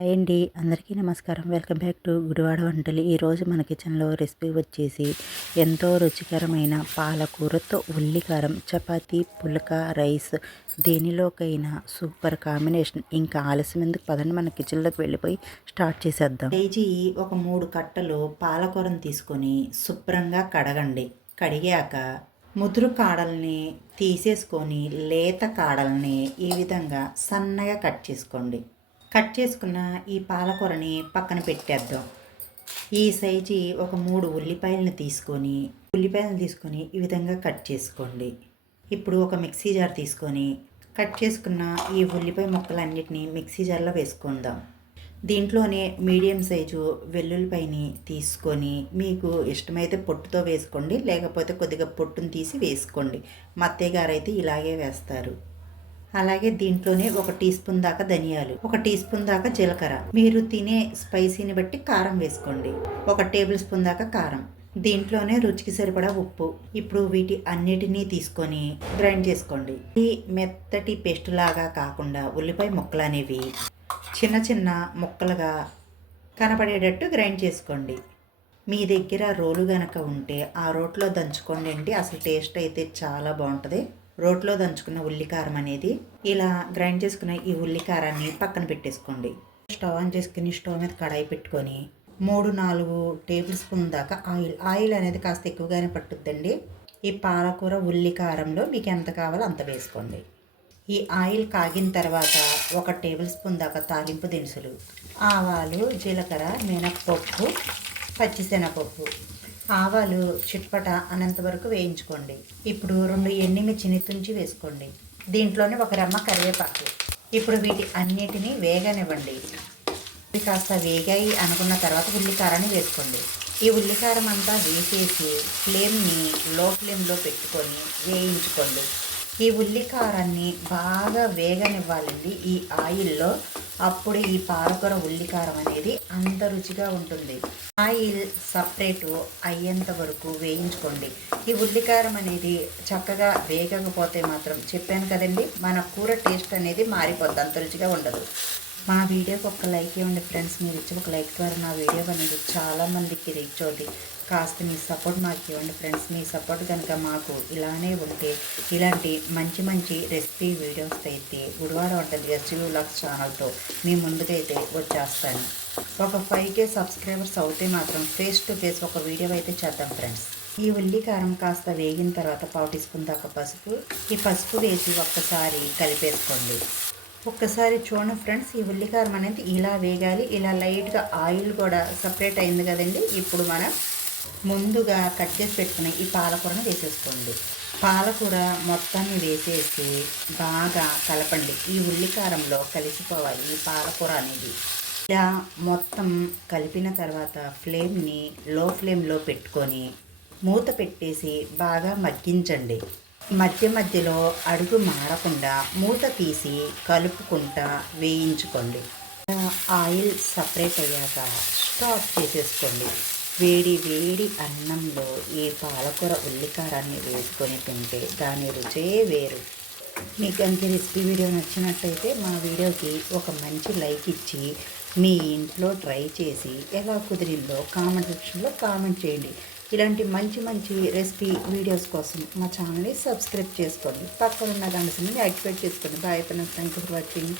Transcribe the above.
Hi అండి. అందరికీ నమస్కారం. వెల్కమ్ బ్యాక్ టు గుడివాడ వంటలు. ఈరోజు మన కిచెన్లో రెసిపీ వచ్చేసి ఎంతో రుచికరమైన పాలకూరతో ఉల్లికారం చపాతి పులక రైస్ దేనిలోకైనా సూపర్ కాంబినేషన్. ఇంకా ఆలస్యం ఎందుకు? పదండి మన కిచెన్లోకి వెళ్ళిపోయి స్టార్ట్ చేసేద్దాం. కేజీ ఒక మూడు కట్టలు పాలకూరను తీసుకొని శుభ్రంగా కడగండి. కడిగాక ముదురు కాడల్ని తీసేసుకొని లేత కాడల్ని ఈ విధంగా సన్నగా కట్ చేసుకోండి. కట్ చేసుకున్న ఈ పాలకూరని పక్కన పెట్టేద్దాం. ఈ సైజు ఒక మూడు ఉల్లిపాయలను తీసుకొని ఉల్లిపాయలను తీసుకొని ఈ విధంగా కట్ చేసుకోండి. ఇప్పుడు ఒక మిక్సీ జార్ తీసుకొని కట్ చేసుకున్న ఈ ఉల్లిపాయ ముక్కలన్నిటిని మిక్సీ జార్లో వేసుకుందాం. దీంట్లోనే మీడియం సైజు వెల్లుల్లిపాయని తీసుకొని మీకు ఇష్టమైతే పొట్టుతో వేసుకోండి లేకపోతే కొద్దిగా పొట్టును తీసి వేసుకోండి. మత్తయ్య గారు అయితే ఇలాగే వేస్తారు. అలాగే దీంట్లోనే ఒక టీ స్పూన్ దాకా ధనియాలు ఒక టీ స్పూన్ దాకా జీలకర్ర. మీరు తినే స్పైసీని బట్టి కారం వేసుకోండి. ఒక టేబుల్ స్పూన్ దాకా కారం. దీంట్లోనే రుచికి సరిపడా ఉప్పు. ఇప్పుడు వీటి అన్నిటినీ తీసుకొని గ్రైండ్ చేసుకోండి. ఈ మెత్తటి పేస్ట్ లాగా కాకుండా ఉల్లిపాయ ముక్కలు అనేవి చిన్న చిన్న ముక్కలుగా కనపడేటట్టు గ్రైండ్ చేసుకోండి. మీ దగ్గర రోలు గనక ఉంటే ఆ రోట్లో దంచుకోండి అంటే అసలు టేస్ట్ అయితే చాలా బాగుంటుంది. రోట్లో దంచుకున్న ఉల్లికారం అనేది ఇలా గ్రైండ్ చేసుకున్న ఈ ఉల్లికారాన్ని పక్కన పెట్టేసుకోండి. స్టవ్ ఆన్ చేసుకుని స్టవ్ మీద కడాయి పెట్టుకొని మూడు నాలుగు టేబుల్ స్పూన్ దాకా ఆయిల్. ఆయిల్ అనేది కాస్త ఎక్కువగానే పట్టుద్దండి. ఈ పాలకూర ఉల్లికారంలో మీకు ఎంత కావాలో అంత వేసుకోండి. ఈ ఆయిల్ కాగిన తర్వాత ఒక టేబుల్ స్పూన్ దాకా తాలింపు దినుసులు ఆవాలు జీలకర్ర మినప్పప్పు పచ్చిశనగపప్పు ఆవాలు చిట్పట అనంత వరకు వేయించుకోండి. ఇప్పుడు రెండు ఎండిమిర్చిని తుంచి వేసుకోండి. దీంట్లోనే ఒక రమ్మ కరివేపాకు. ఇప్పుడు వీటి అన్నిటినీ వేగనివ్వండి. ఇవి కాస్త వేగాయి అనుకున్న తర్వాత ఉల్లికారాన్ని వేసుకోండి. ఈ ఉల్లికారం అంతా వేసేసి ఫ్లేమ్ని లో ఫ్లేమ్లో పెట్టుకొని వేయించుకోండి. ఈ ఉల్లికారాన్ని బాగా వేగనివ్వాలండి ఈ ఆయిల్లో. అప్పుడు ఈ పాలకూర ఉల్లికారం అనేది అంత రుచిగా ఉంటుంది. ఆయిల్ సపరేటు అయ్యేంత వరకు వేయించుకోండి. ఈ ఉల్లికారం అనేది చక్కగా వేగకపోతే మాత్రం చెప్పాను కదండి మన కూర టేస్ట్ అనేది మారిపోద్ది అంత రుచిగా ఉండదు. మా వీడియోకి ఒక లైక్ ఇవ్వండి ఫ్రెండ్స్. మీరు ఇచ్చి ఒక లైక్ ద్వారా నా వీడియో అనేది చాలామందికి రీచ్ అవుతుంది కాస్త మీ సపోర్ట్ మాకు ఇవ్వండి ఫ్రెండ్స్. మీ సపోర్ట్ కనుక మాకు ఇలానే ఉంటే ఇలాంటి మంచి మంచి రెసిపీ వీడియోస్ అయితే గుడివాడ ఉంటుంది ఎస్యూ లక్స్ ఛానల్తో మీ ముందుకైతే వచ్చేస్తాను. ఒక ఫైవ్ కే సబ్స్క్రైబర్స్ అవుతే మాత్రం ఫేస్ టు ఫేస్ ఒక వీడియో అయితే చేద్దాం ఫ్రెండ్స్. ఈ ఉల్లి కారం కాస్త వేగిన తర్వాత పావు టీ స్పూన్ దాకా పసుపు ఈ పసుపు వేసి ఒక్కసారి కలిపేసుకోండి. ఒక్కసారి చూడండి ఫ్రెండ్స్ ఈ ఉల్లికారం అనేది ఇలా వేగాలి. ఇలా లైట్గా ఆయిల్ కూడా సపరేట్ అయింది కదండి. ఇప్పుడు మనం ముందుగా కట్ చేసి పెట్టుకున్న ఈ పాలకూరను వేసేసుకోండి. పాలకూర మొత్తాన్ని వేసేసి బాగా కలపండి. ఈ ఉల్లికారంలో కలిసిపోవాలి ఈ పాలకూర అనేది. ఇలా మొత్తం కలిపిన తర్వాత ఫ్లేమ్ని లో ఫ్లేమ్లో పెట్టుకొని మూత పెట్టేసి బాగా మగ్గించండి. మధ్య మధ్యలో అడుగు మారకుండా మూత తీసి కలుపుకుంటా వేయించుకోండి. ఆయిల్ సపరేట్ అయ్యాక స్టాప్ చేసేసుకోండి. వేడి వేడి అన్నంలో ఈ పాలకూర ఉల్లికారాన్ని వేసుకొని తింటే దాని రుచే వేరు. మీకు కనుక రెసిపీ వీడియో నచ్చినట్టయితే మా వీడియోకి ఒక మంచి లైక్ ఇచ్చి మీ ఇంట్లో ట్రై చేసి ఎలా కుదిరిందో కామెంట్ సెక్షన్లో కామెంట్ చేయండి. ఇలాంటి మంచి మంచి రెసిపీ వీడియోస్ కోసం మా ఛానల్ని సబ్స్క్రైబ్ చేసుకోండి. పక్కన ఉన్న గంటని యాక్టివేట్ చేసుకోండి. Bye thank you for watching.